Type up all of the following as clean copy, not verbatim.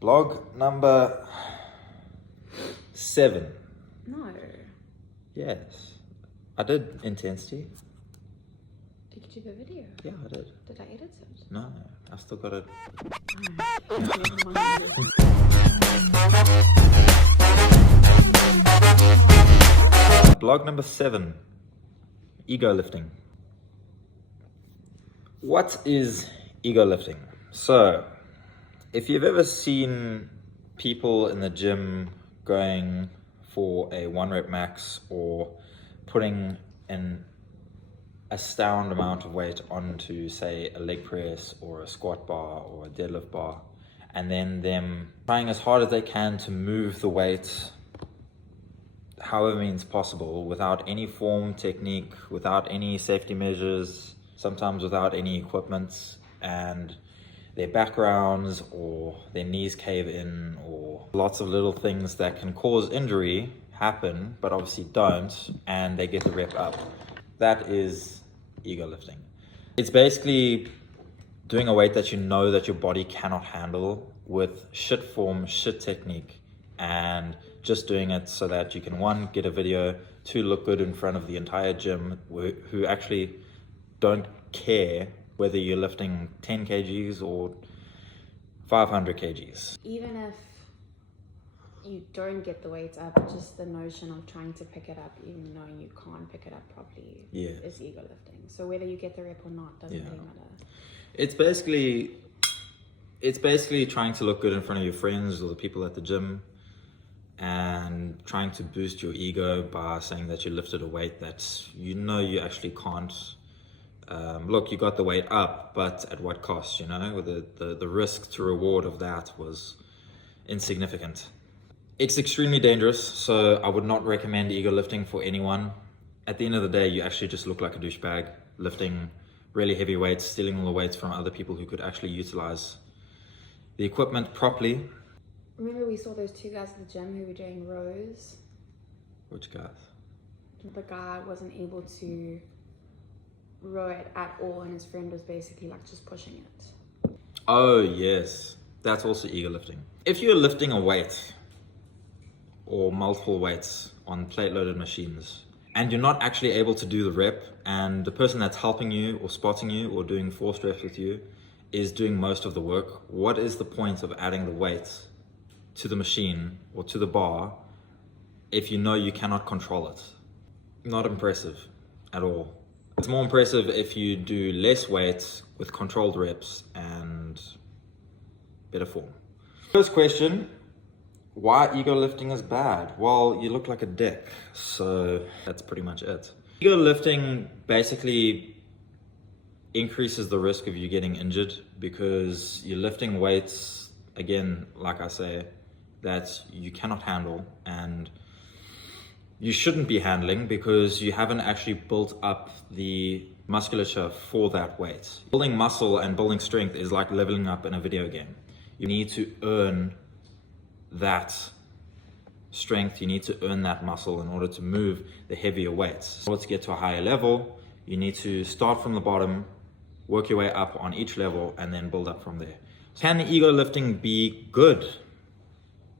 Blog number 7. No. Yes. I did intensity. Did you do the video? Yeah, I did. Did I edit it? No, I still got it. Blog number 7. Ego lifting. What is ego lifting? So, if you've ever seen people in the gym going for a 1 rep max or putting an astounding amount of weight onto, say, a leg press or a squat bar or a deadlift bar, and then them trying as hard as they can to move the weight however means possible, without any form, technique, without any safety measures, sometimes without any equipment, and their backgrounds or their knees cave in, or lots of little things that can cause injury happen but obviously don't, and they get the rep up. That is ego lifting. It's basically doing a weight that you know that your body cannot handle with shit form, shit technique, and just doing it so that you can, 1, get a video, 2, look good in front of the entire gym who actually don't care whether you're lifting 10 kgs or 500 kgs. Even if you don't get the weight up, just the notion of trying to pick it up even knowing you can't pick it up properly is ego lifting. So whether you get the rep or not doesn't really matter. It's basically trying to look good in front of your friends or the people at the gym, and trying to boost your ego by saying that you lifted a weight that you know you actually can't. Look, you got the weight up, but at what cost? You know, the risk to reward of that was insignificant. It's extremely dangerous, so I would not recommend ego lifting for anyone. At the end of the day, you actually just look like a douchebag lifting really heavy weights, stealing all the weights from other people who could actually utilize the equipment properly. Remember we saw those 2 guys at the gym who were doing rows? Which guys? The guy wasn't able to row it at all, and his friend was basically like just pushing it. Oh yes, that's also ego lifting. If you're lifting a weight or multiple weights on plate loaded machines and you're not actually able to do the rep, and the person that's helping you or spotting you or doing forced reps with you is doing most of the work, what is the point of adding the weights to the machine or to the bar if you know you cannot control it? Not impressive at all. It's more impressive if you do less weights with controlled reps and better form. First question, why ego lifting is bad? Well, you look like a dick, so that's pretty much it. Ego lifting basically increases the risk of you getting injured because you're lifting weights, again, like I say, that you cannot handle and you shouldn't be handling because you haven't actually built up the musculature for that weight. Building muscle and building strength is like leveling up in a video game. You need to earn that strength, you need to earn that muscle in order to move the heavier weights. In order to get to a higher level, you need to start from the bottom, work your way up on each level, and then build up from there. Can ego lifting be good?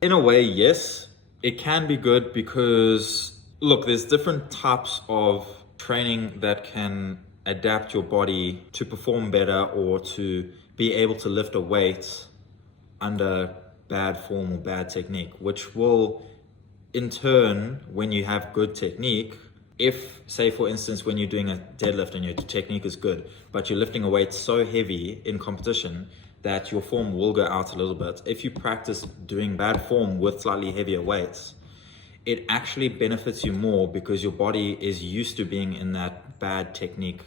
In a way, yes. It can be good because, look, there's different types of training that can adapt your body to perform better or to be able to lift a weight under bad form or bad technique, which will in turn, when you have good technique, if, say for instance, when you're doing a deadlift and your technique is good, but you're lifting a weight so heavy in competition that your form will go out a little bit, if you practice doing bad form with slightly heavier weights, it actually benefits you more because your body is used to being in that bad technique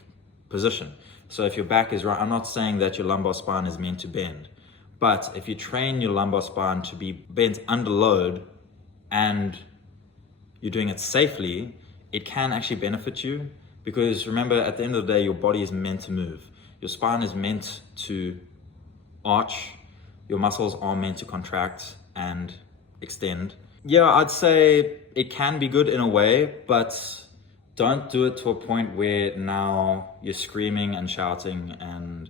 position. So if your back is right, I'm not saying that your lumbar spine is meant to bend, but if you train your lumbar spine to be bent under load and you're doing it safely, it can actually benefit you because remember, at the end of the day, your body is meant to move. Your spine is meant to arch, your muscles are meant to contract and extend. Yeah, I'd say it can be good in a way, but Don't do it to a point where now you're screaming and shouting and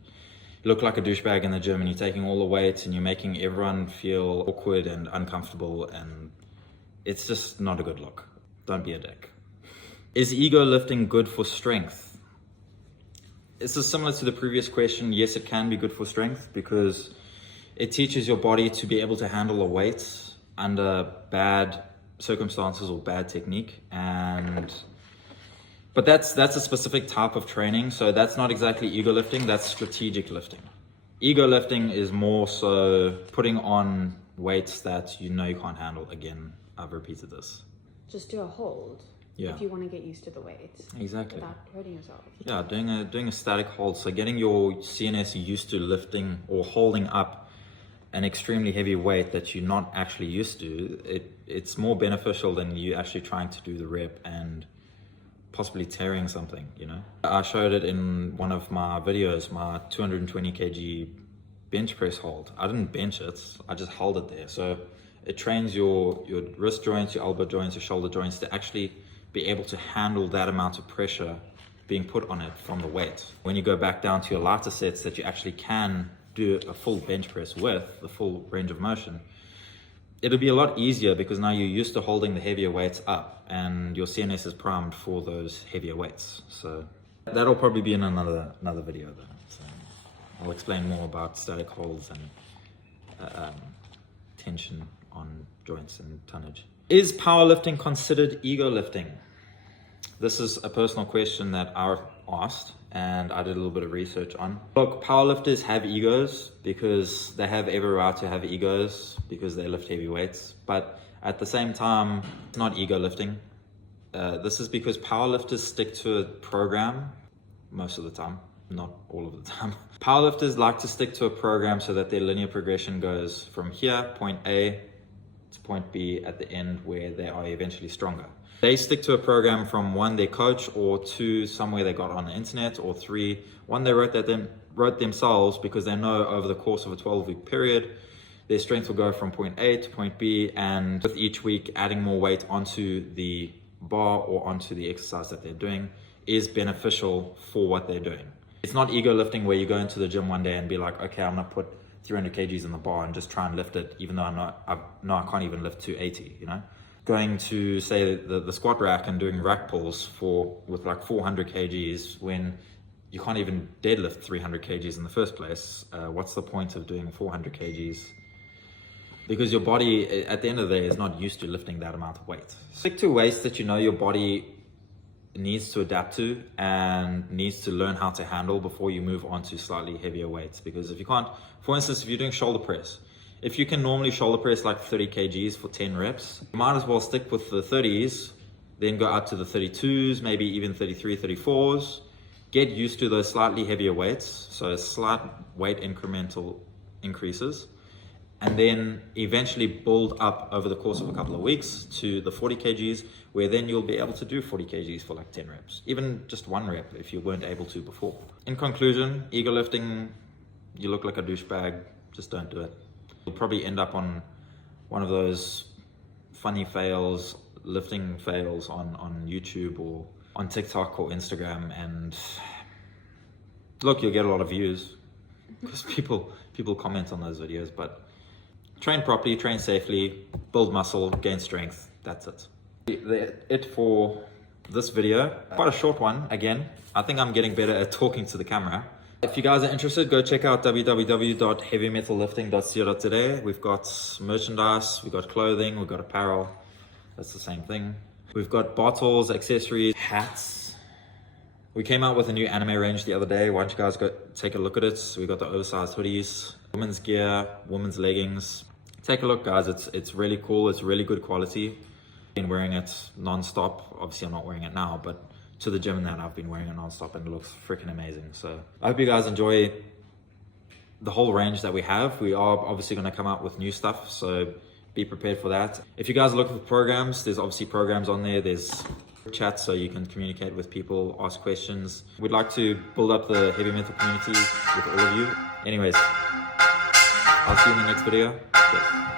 you look like a douchebag in the gym and you're taking all the weights and you're making everyone feel awkward and uncomfortable, and it's just not a good look. Don't be a dick. Is ego lifting good for strength? This is similar to the previous question. Yes, it can be good for strength because it teaches your body to be able to handle a weight under bad circumstances or bad technique, but that's a specific type of training, so that's not exactly ego lifting, that's strategic lifting. Ego lifting is more so putting on weights that you know you can't handle. Again, I've repeated this. Just do a hold. Yeah. If you want to get used to the weight. Exactly. Without hurting yourself. Yeah, doing a static hold, so getting your CNS used to lifting or holding up an extremely heavy weight that you're not actually used to. It's more beneficial than you actually trying to do the rep and possibly tearing something, you know. I showed it in one of my videos, my 220 kg bench press hold. I didn't bench it, I just held it there. So it trains your wrist joints, your elbow joints, your shoulder joints to actually be able to handle that amount of pressure being put on it from the weight. When you go back down to your lighter sets that you actually can do a full bench press with, the full range of motion, it'll be a lot easier because now you're used to holding the heavier weights up and your CNS is primed for those heavier weights. So that'll probably be in another video though. So I'll explain more about static holds and tension on joints and tonnage. Is powerlifting considered ego lifting? This is a personal question that I asked and I did a little bit of research on. Look, powerlifters have egos because they have every right to have egos because they lift heavy weights. But at the same time, it's not ego lifting. This is because powerlifters stick to a program most of the time, not all of the time. Powerlifters like to stick to a program so that their linear progression goes from here, point A, to point B at the end where they are eventually stronger. They stick to a program from 1, their coach, or 2, somewhere they got on the internet, or 3, 1, they wrote themselves because they know over the course of a 12-week period, their strength will go from point A to point B, and with each week adding more weight onto the bar or onto the exercise that they're doing is beneficial for what they're doing. It's not ego lifting where you go into the gym one day and be like, okay, I'm gonna put 300 kgs in the bar and just try and lift it, even though I can't even lift 280, you know? Going to say the squat rack and doing rack pulls with like 400 kgs when you can't even deadlift 300 kgs in the first place. What's the point of doing 400 kgs? Because your body at the end of the day is not used to lifting that amount of weight. Stick to weights that you know your body needs to adapt to and needs to learn how to handle before you move on to slightly heavier weights. Because if you can't, for instance, if you're doing shoulder press, if you can normally shoulder press like 30 kgs for 10 reps, you might as well stick with the 30s, then go up to the 32s, maybe even 33, 34s. Get used to those slightly heavier weights, so slight weight incremental increases, and then eventually build up over the course of a couple of weeks to the 40 kgs, where then you'll be able to do 40 kgs for like 10 reps, even just 1 rep if you weren't able to before. In conclusion, ego lifting, you look like a douchebag, just don't do it. You'll probably end up on one of those funny fails, lifting fails on YouTube or on TikTok or Instagram, and look, you'll get a lot of views because people comment on those videos, but train properly, train safely, build muscle, gain strength, that's it. It for this video, quite a short one again. I think I'm getting better at talking to the camera. If you guys are interested, go check out www.heavymethallifting.co.za. We've got merchandise, we've got clothing, we've got apparel. That's the same thing. We've got bottles, accessories, hats. We came out with a new anime range the other day. Why don't you guys go take a look at it? We got the oversized hoodies, women's gear, women's leggings. Take a look, guys. It's really cool. It's really good quality. I've been wearing it non-stop. Obviously, I'm not wearing it now, but to the gym and that, I've been wearing it non-stop and it looks freaking amazing. So I hope you guys enjoy the whole range that we have. We are obviously going to come out with new stuff, so be prepared for that. If you guys are looking for programs, there's obviously programs on there. There's chat so you can communicate with people, ask questions. We'd like to build up the heavy metal community with all of you. Anyways, I'll see you in the next video. Yes.